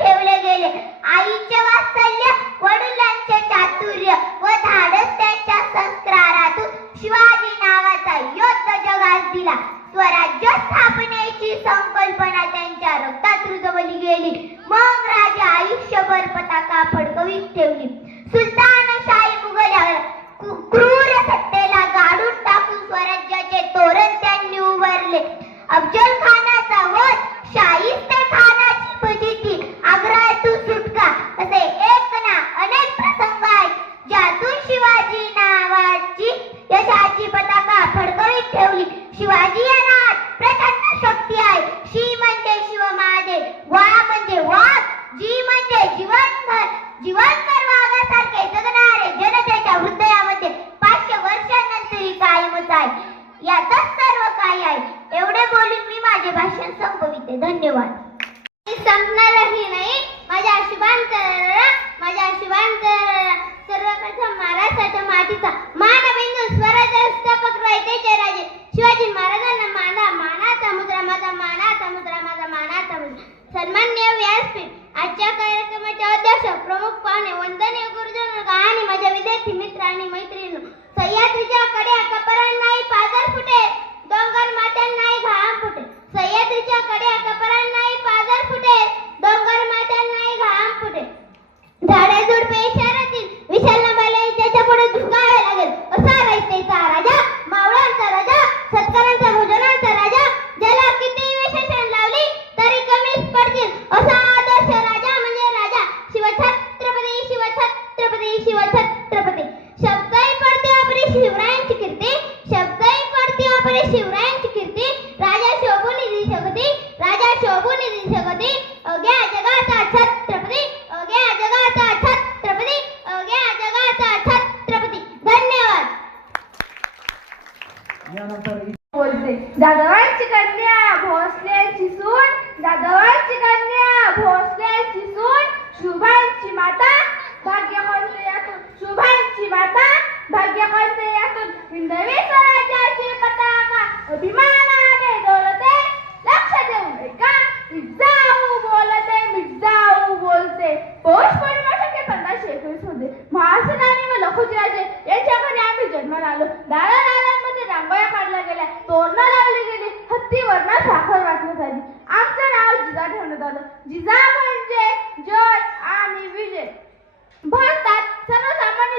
Kevin. ठेवली. शिवाजी या प्रचंड शक्ती आहे. शी म्हणजे शिव महादेव. वा म्हणजे वाघ. जी म्हणजे जीवनभर जीवनभर वाघासारखे जगणारे जनतेच्या हृदयामध्ये पाचशे वर्षांनंतरही कायमच आहे. यातच सर्व काही आहे. एवढे बोलून मी माझे भाषण संपविते. धन्यवाद. मी संपणारही नाही. माझ्या शुभांतर माझ्या शुभांतर सर्वप्रथम महाराष्ट्राच्या मातीचा मानबिंदू स्वराज्य स्थापक रायतेचे राजे शिवाजी महाराजांना माना मानाचा मुद्रा माझा मानाचा मुद्रा माझा मानाचा मुद्रा सन्मान्य व्यासपीठ. आजच्या कार्यक्रमाचे अध्यक्ष प्रमुख पाहुणे वंदनीय गुरुजन आणि माझ्या विद्यार्थी मित्र आणि मैत्रिणी सह्याद्रीच्या कड्या कपरांनाही पाजर फुटे डोंगर मात्यांनाही घाम फुटे सह्याद्रीच्या कड्या कपरांनाही पाजर फुटे डोंगर मात्यांनाही घाम फुटे झाडे झुडपे शहरातील विशाल नबाले त्याच्या पुढे झुकावे लागेल असा रयतेचा राजा मावळांचा राजा सत्कारांचा भोजनांचा राजा ज्याला किती विशेषण लावली तरी कमीच पडतील असा आदर्श राजा म्हणजे राजा शिवछत्रपती शिवछत्रपती शिवछत्रपती शब्दही पडते आपली शिवरायांची कीर्ती शब्दही पडते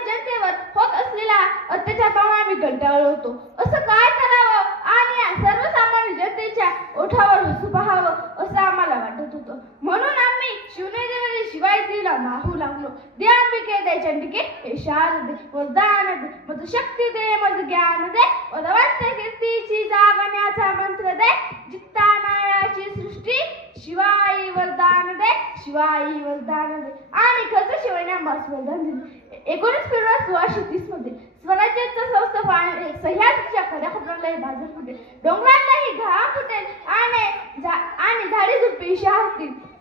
जनतेवर होत असलेला अत्याचार पाहून आम्ही कंटाळलो होतो. असं काय करावं? आणि सर्वसामान्य जनतेच्या ओठावर हसू पाहावं असं आम्हाला वाटत होतं. म्हणून आम्ही शिवनेरी शिवाजीला माहू लागलो. दे अंबिके दे चंडिके हे शारदे वरदान दे मज शक्ती दे मज ज्ञान दे वदवंत कीर्तीची जागण्याचा मंत्र दे. जित्ता नायाची सृष्टी शिवाई वरदान दे शिवाई वरदान दे. आणि खर्च शिवण्या मास वरदान दिले एकोणीस फेब्रुवारी सोळाशे तीसमध्ये स्वराज्याचा संस्था पाणी सह्याद्रीच्या कड्याकोपऱ्यालाही बाजार फुटेल डोंगरांनाही घाम फुटेल आणि झा- आणि झाडी झुडपे शहातील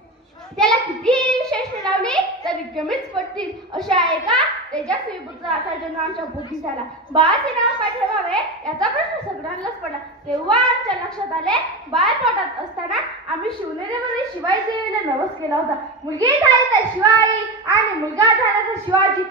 त्याला किती विशेष लावली तरी कमीच पडतील. अशा एका तेजस्वी पुत्राचा जन्म आमच्या बुद्धी झाला बाळाचे नाव काय ठेवावे? याचा प्रश्न सगळ्यांनाच पडला. तेव्हा आमच्या लक्षात आले बाळ पोटात असताना आम्ही शिवनेरीमध्ये शिवाजी देवीला नवस केला होता. मुलगी झाली तर शिवाई आणि मुलगा झाला तर शिवाजी.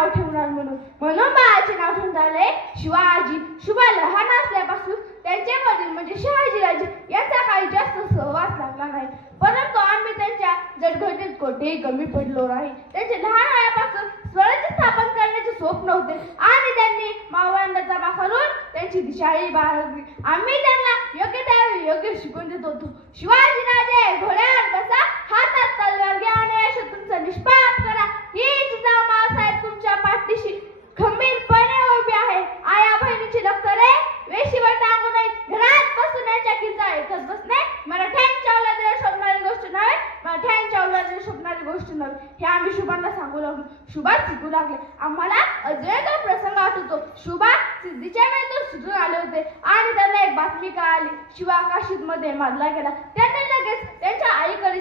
नाव ठेवणार म्हणून. म्हणून बाळाचे नाव ठेवून झाले शिवाजी शुभा लहान असल्यापासून त्यांचे वडील म्हणजे शहाजीराजे यांचा काही जास्त सहवास लागला नाही. परंतु आम्ही त्यांच्या जडघडीत कोठेही कमी पडलो नाही. त्यांचे लहान वयापासून स्वराज्य स्थापन करण्याचे स्वप्न होते. आणि त्यांनी मावळ्यांचा माखालून त्यांची दिशाही बाळगली. आम्ही त्यांना योग्य त्यावेळी योग्य शिकवून देत होतो. शिवाजीराजे घोड्यावर बसा हातात तलवार घ्या आणि शत्रूंचा निष्पाप करा ही जिजाऊ मासाहेब तुमच्या पाठीशी खंबीरपणे उभी आहे आया बहिणीची दप्तरे वेशीवर टांगू नये घरात बसून याच्या किल्ला ऐकत बसणे मराठ्यांच्या औलादीला शोभणारी गोष्ट नव्हे मराठ्यांच्या औलादीला शोभणारी गोष्ट नव्हे हे आम्ही शुभांना सांगू लागलो शुभा शिकू लागले आम्हाला अजून तो प्रसंग आठवतो शुभा सिद्धीच्या वेळी तो सुधून आले होते आणि त्यांना एक बातमी शिवाकाशीमध्ये शिवा मारला गेला. त्यांनी लगेच त्यांच्या आईकडे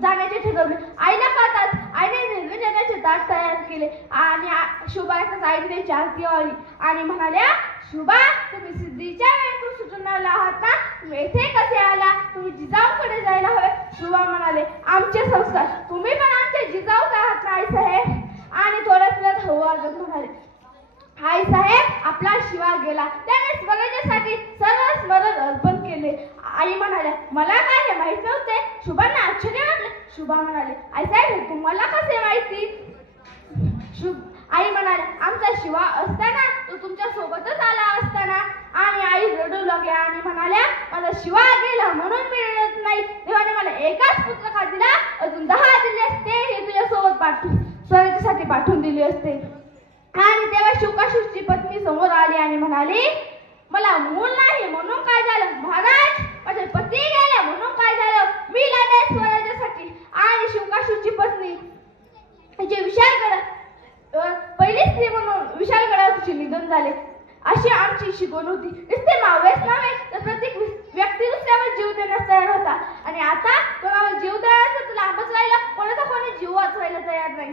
जाण्याचे ठरवले. आईला पाहताच आईने रेल्वे नेण्याचे ताट तयार केले आणि शुभाच्या आईने चार आली आणि म्हणाल्या शुभा तुम्ही सिद्धीच्या वेळेतून सुटून आला आहात ना? तुम्ही येथे कसे आला? तुम्ही जिजाऊकडे जायला हवे. शुभा म्हणाले आमचे संस्कार तुम्ही पण आमचे जिजाऊच आहात ना आई साहेब आणि थोड्याच वेळात हो वाजत म्हणाले आई साहेब आपला शिवा गेला त्याने स्वराज्यासाठी सर्व स्मरण अर्पण केले आई म्हणाल्या मला काय हे माहीत नव्हते शुभांना आश्चर्य वाटले शुभा म्हणाले आई तुम्हाला कसे माहिती? शुभ. आई म्हणाले आमचा शिवा असताना तो तुमच्या सोबतच आला असताना. आणि आई रडू लागल्या आणि म्हणाल्या माझा शिवा गेला म्हणून मी रडत नाही. देवाने मला एकाच पुत्र दिला अजून दहा दिले असते हे तुझ्यासोबत पाठवून स्वराज्यासाठी पाठवून दिले असते. आणि तेव्हा शुकाशुची पत्नी समोर आली आणि म्हणाली मला मूल नाही म्हणून काय झालं महाराज माझे पती गेले म्हणून काय झालं मी लढे स्वराज्यासाठी आणि शिवकाशूची पत्नी तिचे विशालगड अ, पहिली स्त्री म्हणून विशालगडावर तिचे निधन झाले अशी आमची शिकवण होती नुसते मावेच नव्हे तर प्रत्येक वि- व्यक्ती दुसऱ्यावर जीव देण्यास तयार होता आणि आता कोणावर जीव द्यायचा तर लांबच कोणाचा कोणी जीव वाचवायला तयार नाही.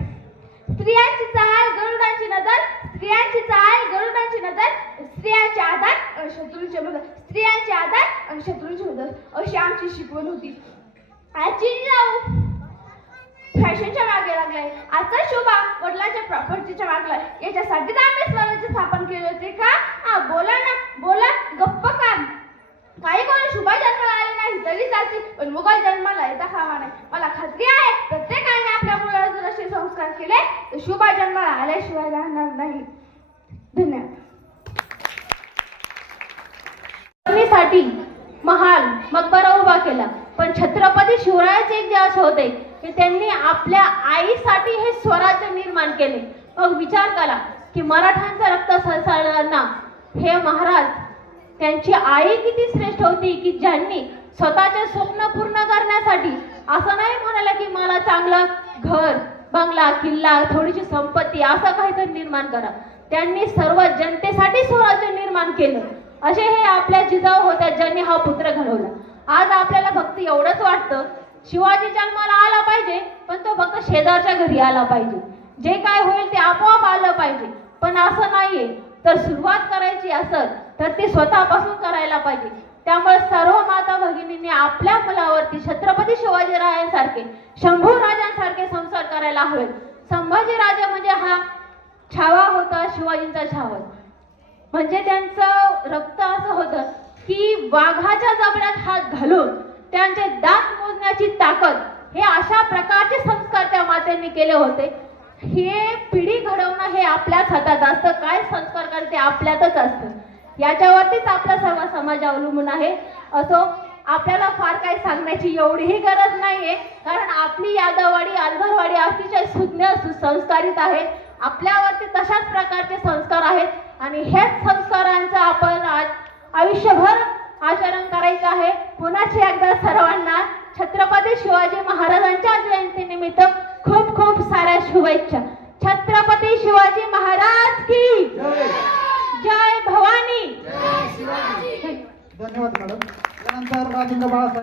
स्त्रियांची चाल गरुडांची नजर स्त्रियांची चाल गरुडांची नजर स्त्रियांचे आधार आणि शत्रूंचे मदत स्त्रियांचे आधार आणि शत्रूंची मदत अशी आमची शिकवण होती. आजची जाऊ फॅशनच्या मागे लागलाय. आजचा शोभा वडिलांच्या प्रॉपर्टीच्या मागला याच्यासाठी तर आम्ही स्वराज्य स्थापन केले होते का? हा बोला ना. बोला गप्प काम. काही कोणी शुभा जन्माला आले नाही तरी चालते. पण मुघल जन्माला येता खावा नाही मला खात्री आहे प्रत्येकाने आपल्या मुलाला जर असे संस्कार केले तर शुभा जन्माला आल्याशिवाय राहणार नाही. धन्यवाद. साठी महाल मकबरा उभा केला. पण छत्रपती शिवरायाचे एक जे असं होते की त्यांनी आपल्या आईसाठी हे स्वराज्य निर्माण केले. मग विचार करा की मराठ्यांचा रक्त सळसळताना हे महाराज त्यांची आई किती श्रेष्ठ होती की ज्यांनी स्वतःचे स्वप्न पूर्ण करण्यासाठी असं नाही म्हणाला की मला चांगलं घर बंगला किल्ला थोडीशी संपत्ती असं काहीतरी निर्माण करा. त्यांनी सर्व जनतेसाठी स्वराज्य निर्माण केलं. असे हे आपल्या जिजाऊ होत्या ज्यांनी हा पुत्र घडवला. आज आपल्याला फक्त एवढंच वाटतं शिवाजी जन्माला आला पाहिजे पण तो फक्त शेजारच्या घरी आला पाहिजे. जे काय होईल ते आपोआप आलं पाहिजे. पण असं नाहीये. तर सुरुवात करायची असेल तर ती स्वतःपासून करायला पाहिजे. त्यामुळे सर्व माता भगिनींनी आपल्या मुलावरती छत्रपती शिवाजीरायांसारखे शंभू राजांसारखे संसार करायला हवे संभाजी राजा म्हणजे हा छावा होता शिवाजींचा छावा. म्हणजे त्यांचं रक्त असं होतं की वाघाच्या जबड्यात हात घालून त्यांचे दात मोजण्याची ताकद हे अशा प्रकारचे संस्कार त्या मातेंनी केले होते. हे पिढी घडवणं हे आपल्याच हातात असतं. काय संस्कार करते? आपल्यातच असतं. याच्यावरतीच आपला सर्व समाज अवलंबून आहे. असो आपल्याला फार काही सांगण्याची एवढीही गरज नाहीये. कारण आपली यादववाडी अलभरवाडी अतिशय सुज्ञ सुसंस्कारित आहे. आपल्यावरती तशाच प्रकारचे संस्कार आहेत. आणि हेच संस्कारांचं आपण आज आयुष्यभर आचरण करायचं आहे. पुन्हाची एकदा सर्वांना छत्रपती शिवाजी महाराजांच्या जयंतीनिमित्त खूप खूप साऱ्या शुभेच्छा. छत्रपती शिवाजी महाराज की जय भवानी. धन्यवाद मॅडम. त्यानंतर राजेंद्र बाळासाहेब